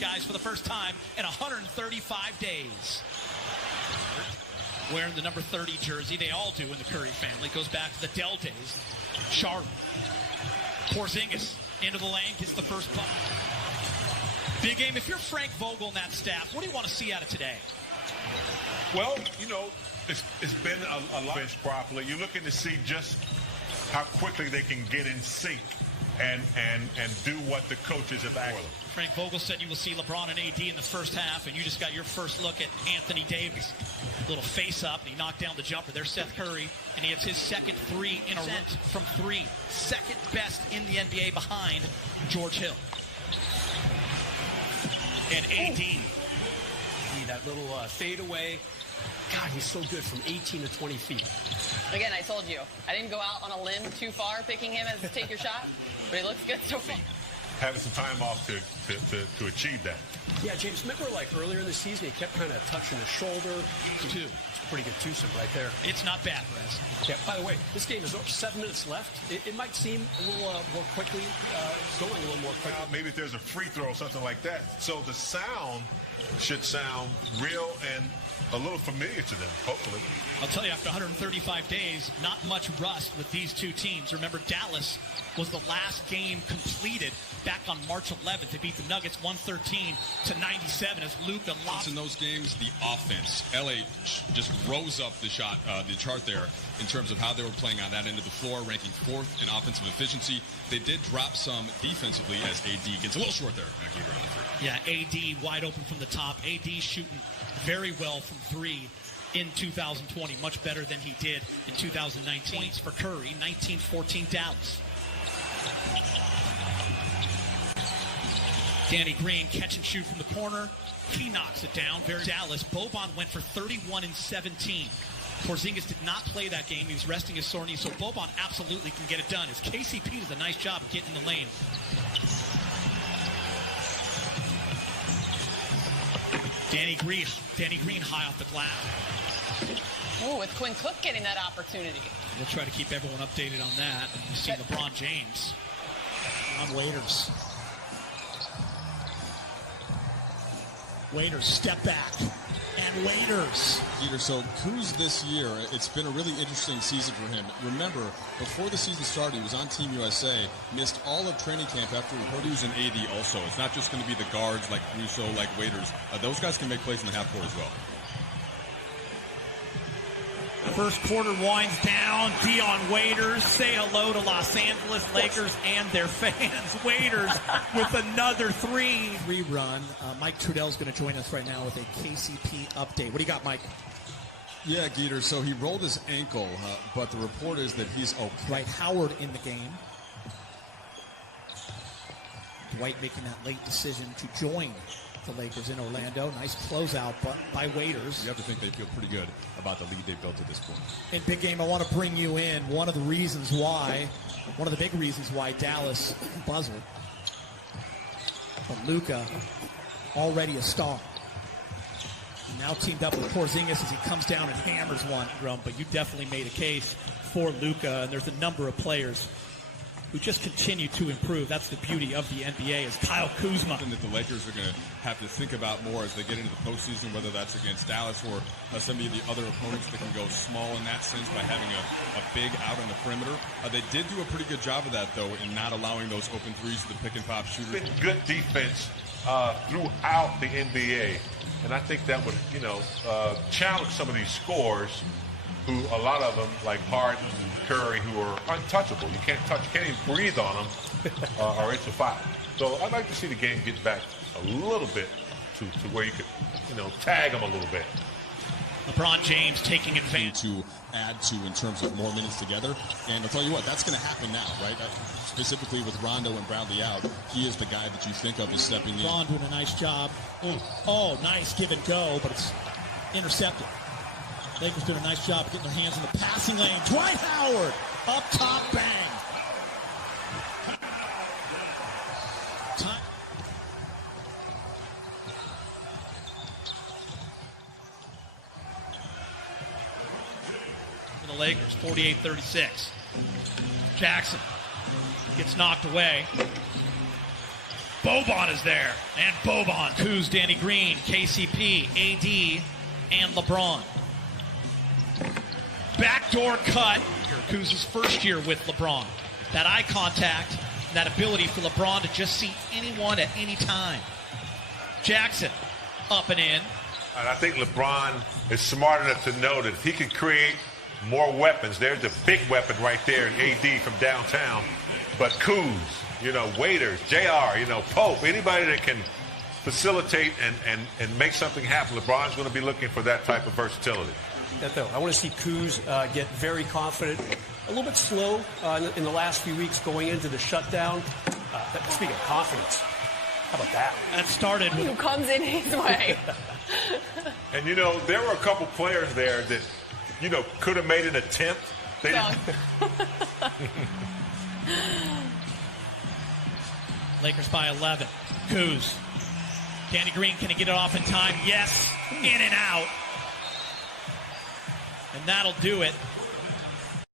Guys, for the first time in 135 days. Wearing the number 30 jersey, they all do in the Curry family. Goes back to the Dell days. Charlotte. Porzingis into the lane, gets the first bucket. Big game. If you're Frank Vogel and that staff, what do you want to see out of today? Well, you know, it's been a lot properly. You're looking to see just how quickly they can get in sync and do what the coaches have asked. Frank Vogel said you will see LeBron and AD in the first half, and you just got your first look at Anthony Davis. Little face-up, and he knocked down the jumper. There's Seth Curry, and he hits his second three in a row from three. Second best in the NBA behind George Hill. And AD. That little fadeaway. God, he's so good from 18 to 20 feet. Again, I told you, I didn't go out on a limb too far picking him as take your shot, but he looks good so far. Having some time off to achieve that. Yeah, James, remember like earlier in the season, he kept kind of touching his shoulder. Two. Pretty good twosome right there. It's not bad, Rez. Yeah, by the way, this game is 7 minutes left. It might seem a little more quickly, going a little more quickly. Maybe if there's a free throw or something like that. So the sound should sound real and a little familiar to them, hopefully. I'll tell you, after 135 days, not much rust with these two teams. Remember, Dallas was the last game completed back on March 11th. They beat the Nuggets 113-97 as Luka lost. In those games, the offense, LA just rose up the chart there in terms of how they were playing on that end of the floor, ranking 4th in offensive efficiency. They did drop some defensively as AD gets a little short there. Yeah, AD wide open from the top. AD shooting very well from three in 2020, much better than he did in 2019. Points for Curry, 19-14 Dallas. Danny Green catch and shoot from the corner. He knocks it down. Very Dallas. Boban went for 31 and 17. Porzingis did not play that game. He was resting his sore knee, so Boban absolutely can get it done. As KCP does a nice job of getting in the lane. Danny Green high off the glass. Oh, with Quinn Cook getting that opportunity. We'll try to keep everyone updated on that. You see LeBron James on Waiters. Waiters step back, and Waiters. Peter, so Kuz this year, it's been a really interesting season for him. Remember, before the season started, he was on Team USA, missed all of training camp after he heard he was an AD also. It's not just going to be the guards like Russo, like Waiters. Those guys can make plays in the half court as well. First quarter winds down. Dion Waiters, say hello to Los Angeles Lakers and their fans. Waiters with another three. Rerun. Mike Trudell's going to join us right now with a KCP update. What do you got, Mike? Yeah, Geeter, so he rolled his ankle, but the report is that he's okay. Dwight Howard in the game. Dwight making that late decision to join the Lakers in Orlando. Nice closeout by Waiters. You have to think they feel pretty good about the lead they built at this point. In big game, I want to bring you in. One of the big reasons why Dallas buzzled. But Luka, already a star. Now teamed up with Porzingis as he comes down and hammers one. But you definitely made a case for Luka, and there's a number of players who just continue to improve. That's the beauty of the NBA is Kyle Kuzma. And that the Lakers are going to have to think about more as they get into the postseason, whether that's against Dallas or some of the other opponents that can go small in that sense by having a big out on the perimeter. They did do a pretty good job of that, though, in not allowing those open threes to the pick-and-pop shooters. Been good defense throughout the NBA, and I think that would, challenge some of these scorers who, a lot of them, like Harden and Curry, who are untouchable. You can't even breathe on them, or it's a foul. So I'd like to see the game get back a little bit to where you could, tag them a little bit. LeBron James taking advantage. To add to in terms of more minutes together. And I'll tell you what, that's going to happen now, right? Specifically with Rondo and Bradley out, he is the guy that you think of as stepping in. Ron doing a nice job. Oh, nice give and go, but it's intercepted. Lakers doing a nice job of getting their hands in the passing lane. Dwight Howard, up top, bang. Time. For the Lakers, 48-36. Jackson gets knocked away. Boban is there. And Boban. Kuz, Danny Green, KCP, AD, and LeBron. Backdoor cut. Kuz's first year with LeBron. That eye contact, that ability for LeBron to just see anyone at any time. Jackson, up and in. And I think LeBron is smart enough to know that if he can create more weapons, there's a big weapon right there in AD from downtown. But Kuz, Waiters, JR, Pope, anybody that can facilitate and make something happen, LeBron's going to be looking for that type of versatility. I want to see Kuz get very confident, a little bit slow in the last few weeks going into the shutdown. Speaking of confidence, how about that? That started with... Who comes in his way. And, there were a couple players there that, could have made an attempt. They didn't. Lakers by 11. Kuz. Danny Green, can he get it off in time? Yes. In and out. And that'll do it.